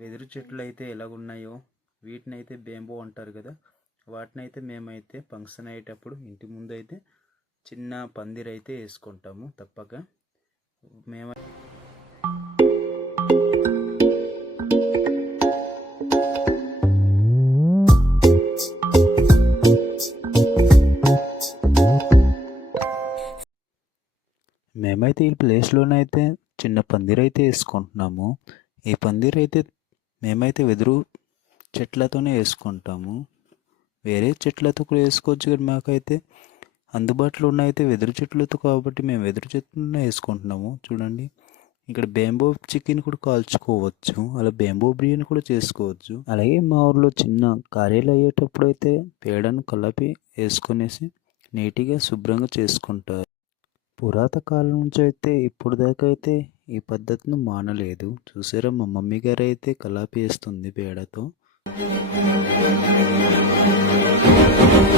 వెదురు చెట్లు అయితే ఎలాగున్నాయో వీటిని అయితే బేంబో అంటారు కదా. వాటిని అయితే మేమైతే ఫంక్షన్ అయ్యేటప్పుడు ఇంటి ముందు అయితే చిన్న పందిరి అయితే వేసుకుంటాము తప్పక. మేము మేమైతే ఈ ప్లేస్లోనైతే చిన్న పందిరి అయితే వేసుకుంటున్నాము. ఈ పందిరి అయితే మేమైతే వెదురు చెట్లతోనే వేసుకుంటాము. వేరే చెట్లతో కూడా వేసుకోవచ్చు కానీ మాకైతే. అందుబాటులో ఉన్న అయితే వెదురు చెట్లతో కాబట్టి మేము వెదురు చెట్లనే వేసుకుంటున్నాము. చూడండి. ఇక్కడ బేంబో చికెన్ కూడా కాల్చుకోవచ్చు. అలా బేంబో బిర్యానీ కూడా చేసుకోవచ్చు. అలాగే మా ఊర్లో చిన్న కార్యాలు అయ్యేటప్పుడు అయితే పేడను కలిపి వేసుకొనేసి నీట్గా శుభ్రంగా చేసుకుంటారు. పురాత కాలం నుంచి అయితే ఇప్పుడు దాకా అయితే ఈ పద్ధతిని మానలేదు చూసారా మా మమ్మీ గారు అయితే కలాపేస్తుంది పేడతో Thank you.